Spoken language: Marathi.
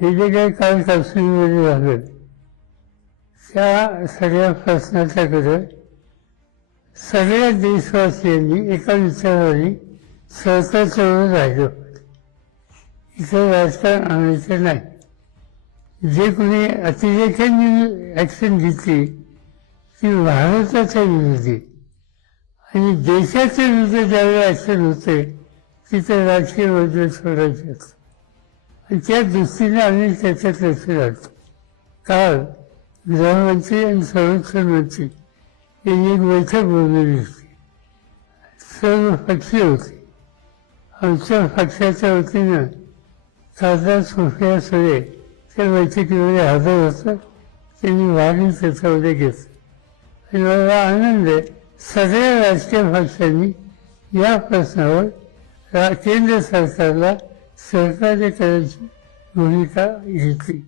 हे जे काही काल काश्मीरमध्ये झालं त्या सगळ्या प्रश्नाच्याकडे सगळ्या देशवासियांनी एका विचाराने सरकारच्यावर राहिलं इथं राजकारण आणायचं नाही. जे कोणी अतिरेक्यांनी ॲक्शन घेतली ती भारताच्या विरोधी आणि देशाच्या विरुद्ध ज्यावेळी ॲक्शन होते तिथे राजकीय वर्ग सोडायचे असतात त्या दृष्टीने आम्ही त्याच्यात लक्ष घालतो काल गृहमंत्री आणि संरक्षण मंत्री यांनी एक बैठक बोललेली होती सर्व पक्षी होते. आमच्या पक्षाच्या वतीनं खासदार सुफिया सुळे त्या बैठकीमध्ये हजर होतं. त्यांनी भागही त्याच्यामध्ये घेतला. आणि मला आनंद आहे सगळ्या राजकीय पक्षांनी या प्रश्नावर रा- केंद्र सरकारला सहकार्य करायची भूमिका घेतली.